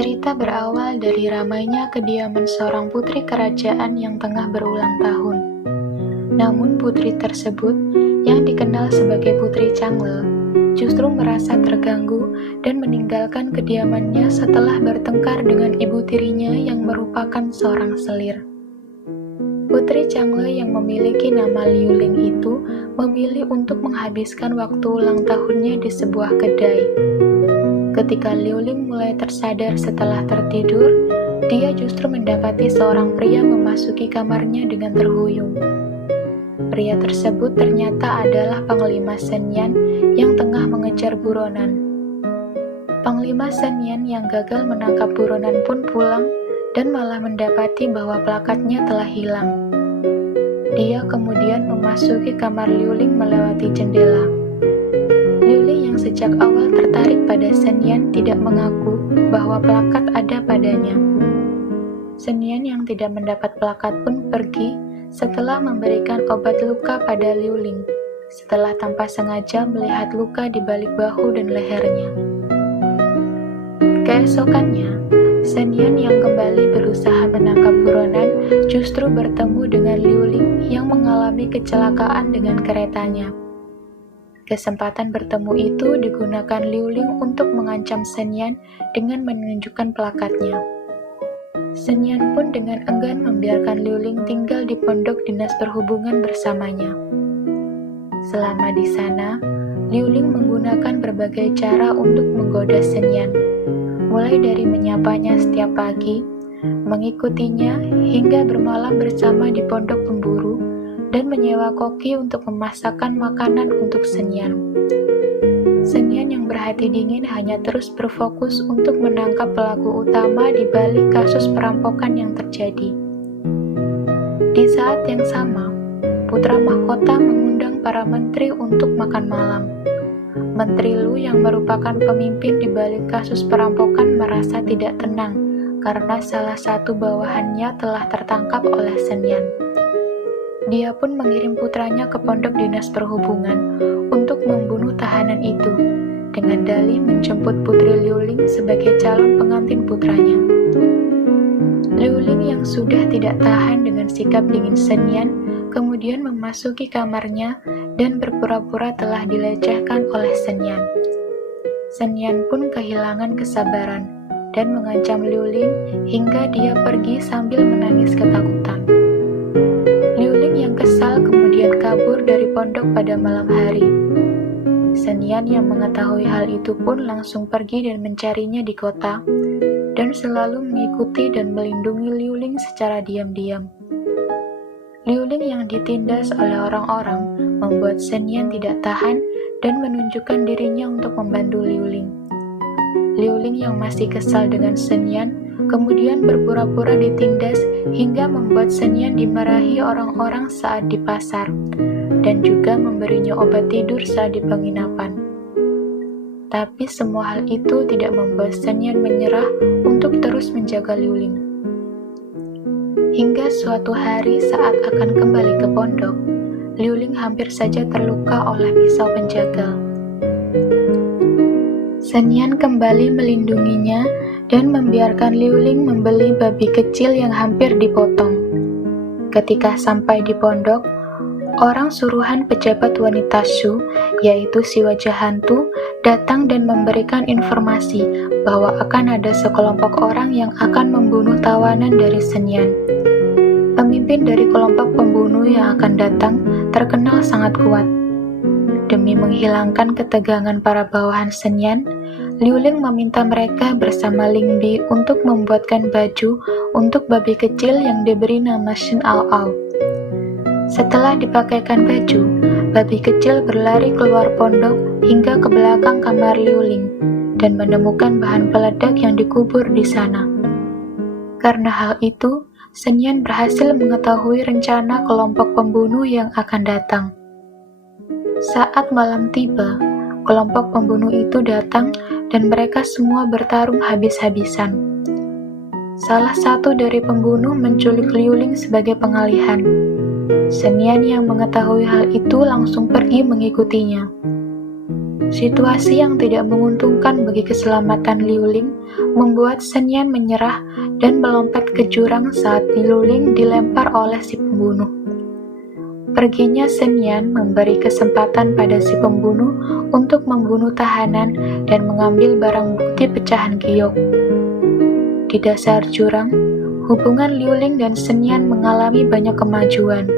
Cerita berawal dari ramainya kediaman seorang putri kerajaan yang tengah berulang tahun. Namun putri tersebut, yang dikenal sebagai Putri Changle, justru merasa terganggu dan meninggalkan kediamannya setelah bertengkar dengan ibu tirinya yang merupakan seorang selir. Putri Changle yang memiliki nama Liu Ling itu memilih untuk menghabiskan waktu ulang tahunnya di sebuah kedai. Ketika Liu Ling mulai tersadar setelah tertidur, dia justru mendapati seorang pria memasuki kamarnya dengan terhuyung. Pria tersebut ternyata adalah Panglima Shen Yan yang tengah mengejar buronan. Panglima Shen Yan yang gagal menangkap buronan pun pulang dan malah mendapati bahwa plakatnya telah hilang. Dia kemudian memasuki kamar Liu Ling melewati jendela. Liu Ling yang sejak awal tertarik pada Shen Yan tidak mengaku bahwa plakat ada padanya. Shen Yan yang tidak mendapat plakat pun pergi setelah memberikan obat luka pada Liu Ling, setelah tanpa sengaja melihat luka di balik bahu dan lehernya. Keesokannya, Shen Yan yang kembali berusaha menangkap buronan justru bertemu dengan Liu Ling yang mengalami kecelakaan dengan keretanya. Kesempatan bertemu itu digunakan Liu Ling untuk mengancam Shen Yan dengan menunjukkan plakatnya. Shen Yan pun dengan enggan membiarkan Liu Ling tinggal di pondok dinas perhubungan bersamanya. Selama di sana, Liu Ling menggunakan berbagai cara untuk menggoda Shen Yan, mulai dari menyapanya setiap pagi, mengikutinya hingga bermalam bersama di pondok pemburu, dan menyewa koki untuk memasakkan makanan untuk Shen Yan. Shen Yan yang berhati dingin hanya terus berfokus untuk menangkap pelaku utama di balik kasus perampokan yang terjadi. Di saat yang sama, putra mahkota mengundang para menteri untuk makan malam. Menteri Lu yang merupakan pemimpin di balik kasus perampokan merasa tidak tenang karena salah satu bawahannya telah tertangkap oleh Shen Yan. Dia pun mengirim putranya ke pondok dinas perhubungan untuk membunuh tahanan itu, dengan dalih menjemput Putri Liu Ling sebagai calon pengantin putranya. Liu Ling yang sudah tidak tahan dengan sikap dingin Shen Yan, kemudian memasuki kamarnya dan berpura-pura telah dilecehkan oleh Shen Yan. Shen Yan pun kehilangan kesabaran dan mengancam Liu Ling hingga dia pergi sambil menangis ketakutan. Liu Ling yang kesal kemudian kabur dari pondok pada malam hari. Shen Yan yang mengetahui hal itu pun langsung pergi dan mencarinya di kota, dan selalu mengikuti dan melindungi Liu Ling secara diam-diam. Liu Ling yang ditindas oleh orang-orang membuat Shen Yan tidak tahan dan menunjukkan dirinya untuk membantu Liu Ling. Liu Ling yang masih kesal dengan Shen Yan kemudian berpura-pura ditindas hingga membuat Shen Yan dimarahi orang-orang saat di pasar, dan juga memberinya obat tidur saat di penginapan. Tapi semua hal itu tidak membuat Shen Yan menyerah untuk terus menjaga Liu Ling. Hingga suatu hari saat akan kembali ke pondok, Liu Ling hampir saja terluka oleh pisau penjagal. Shen Yan kembali melindunginya dan membiarkan Liu Ling membeli babi kecil yang hampir dipotong. Ketika sampai di pondok, orang suruhan pejabat wanita Shu, yaitu si wajah hantu, datang dan memberikan informasi bahwa akan ada sekelompok orang yang akan membunuh tawanan dari Shen Yan. Pemimpin dari kelompok pembunuh yang akan datang terkenal sangat kuat. Demi menghilangkan ketegangan para bawahan Shen Yan, Liu Ling meminta mereka bersama Ling Bi untuk membuatkan baju untuk babi kecil yang diberi nama Shen Ao Ao. Setelah dipakaikan baju, babi kecil berlari keluar pondok hingga ke belakang kamar Liu Ling dan menemukan bahan peledak yang dikubur di sana. Karena hal itu, Shen Yan berhasil mengetahui rencana kelompok pembunuh yang akan datang. Saat malam tiba, kelompok pembunuh itu datang dan mereka semua bertarung habis-habisan. Salah satu dari pembunuh menculik Liu Ling sebagai pengalihan. Shen Yan yang mengetahui hal itu langsung pergi mengikutinya. Situasi yang tidak menguntungkan bagi keselamatan Liuling membuat Shen Yan menyerah dan melompat ke jurang saat Liuling dilempar oleh si pembunuh. Perginya Shen Yan memberi kesempatan pada si pembunuh untuk membunuh tahanan dan mengambil barang bukti pecahan giok. Di dasar jurang, hubungan Liuling dan Shen Yan mengalami banyak kemajuan.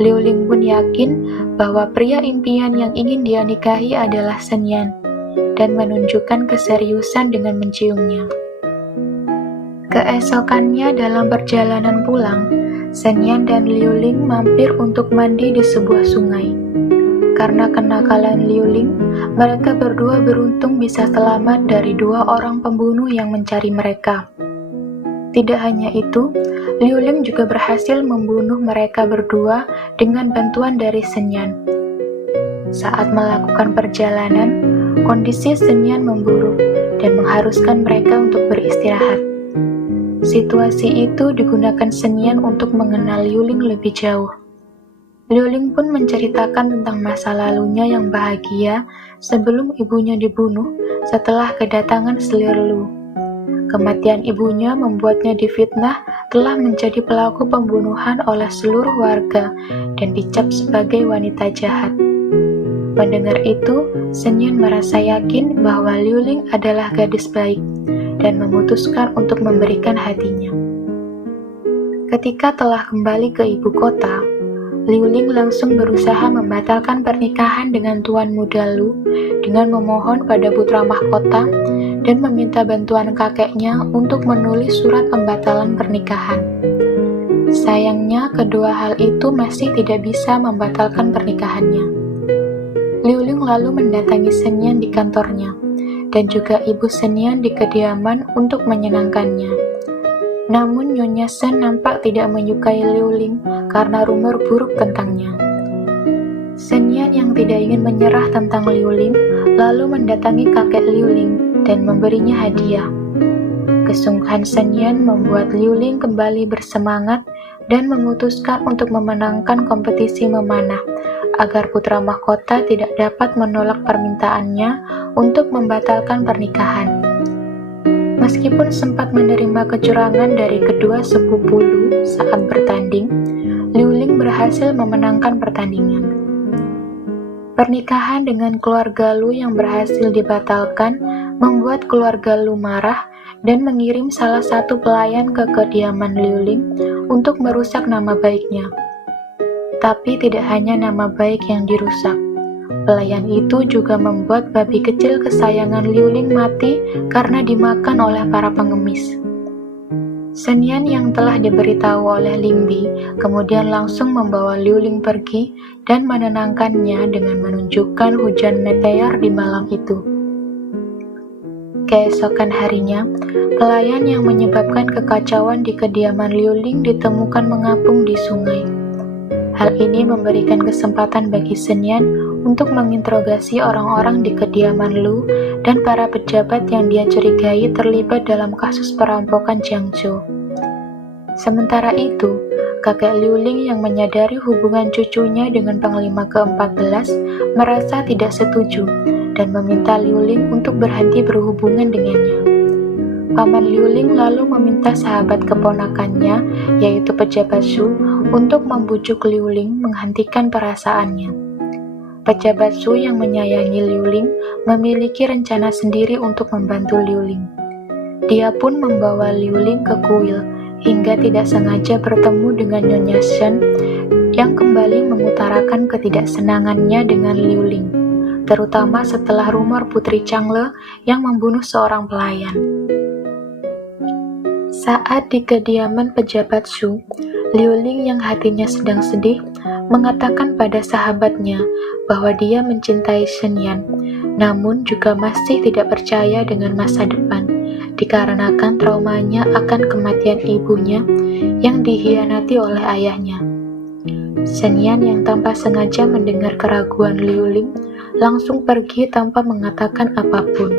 Liuling pun yakin bahwa pria impian yang ingin dia nikahi adalah Shen Yan, dan menunjukkan keseriusan dengan menciumnya. Keesokannya dalam perjalanan pulang, Shen Yan dan Liuling mampir untuk mandi di sebuah sungai. Karena kenakalan Liuling, mereka berdua beruntung bisa selamat dari 2 orang pembunuh yang mencari mereka. Tidak hanya itu, Liuling juga berhasil membunuh mereka berdua dengan bantuan dari Shen Yan. Saat melakukan perjalanan, kondisi Shen Yan memburuk dan mengharuskan mereka untuk beristirahat. Situasi itu digunakan Shen Yan untuk mengenal Liuling lebih jauh. Liuling pun menceritakan tentang masa lalunya yang bahagia sebelum ibunya dibunuh setelah kedatangan selir Lu. Kematian ibunya membuatnya difitnah telah menjadi pelaku pembunuhan oleh seluruh warga dan dicap sebagai wanita jahat. Mendengar itu, Shen Yan merasa yakin bahwa Liuling adalah gadis baik dan memutuskan untuk memberikan hatinya. Ketika telah kembali ke ibu kota, Liuling langsung berusaha membatalkan pernikahan dengan Tuan Muda Lu dengan memohon pada putra mahkota dan meminta bantuan kakeknya untuk menulis surat pembatalan pernikahan. Sayangnya, kedua hal itu masih tidak bisa membatalkan pernikahannya. Liuling lalu mendatangi Shen Yan di kantornya, dan juga ibu Shen Yan di kediaman untuk menyenangkannya. Namun Nyonya Shen nampak tidak menyukai Liuling karena rumor buruk tentangnya. Shen Yan yang tidak ingin menyerah tentang Liuling, lalu mendatangi kakek Liuling dan memberinya hadiah. Kesungguhan Shen Yan membuat Liuling kembali bersemangat dan memutuskan untuk memenangkan kompetisi memanah, agar putra mahkota tidak dapat menolak permintaannya untuk membatalkan pernikahan. Meskipun sempat menerima kecurangan dari kedua sepupu Lu saat bertanding, Liuling berhasil memenangkan pertandingan. Pernikahan dengan keluarga Lu yang berhasil dibatalkan membuat keluarga Lu marah dan mengirim salah satu pelayan ke kediaman Liuling untuk merusak nama baiknya. Tapi tidak hanya nama baik yang dirusak. Pelayan itu juga membuat babi kecil kesayangan Liuling mati karena dimakan oleh para pengemis. Shen Yan yang telah diberitahu oleh Ling Bi kemudian langsung membawa Liuling pergi dan menenangkannya dengan menunjukkan hujan meteor di malam itu. Keesokan harinya, pelayan yang menyebabkan kekacauan di kediaman Liuling ditemukan mengapung di sungai. Hal ini memberikan kesempatan bagi Shen Yan untuk menginterogasi orang-orang di kediaman Lu dan para pejabat yang dia curigai terlibat dalam kasus perampokan Jiangzhou. Sementara itu, kakek Liuling yang menyadari hubungan cucunya dengan Panglima ke-14 merasa tidak setuju dan meminta Liuling untuk berhenti berhubungan dengannya. Paman Liuling lalu meminta sahabat keponakannya, yaitu pejabat Su, untuk membujuk Liuling menghentikan perasaannya. Pejabat Su yang menyayangi Liuling memiliki rencana sendiri untuk membantu Liuling. Dia pun membawa Liuling ke kuil, hingga tidak sengaja bertemu dengan Nyonya Shen yang kembali mengutarakan ketidaksenangannya dengan Liuling, terutama setelah rumor Putri Changle yang membunuh seorang pelayan. Saat di kediaman pejabat Su, Liuling yang hatinya sedang sedih mengatakan pada sahabatnya bahwa dia mencintai Shen Yan, namun juga masih tidak percaya dengan masa depan, dikarenakan traumanya akan kematian ibunya yang dikhianati oleh ayahnya. Shen Yan yang tanpa sengaja mendengar keraguan Liuling langsung pergi tanpa mengatakan apapun.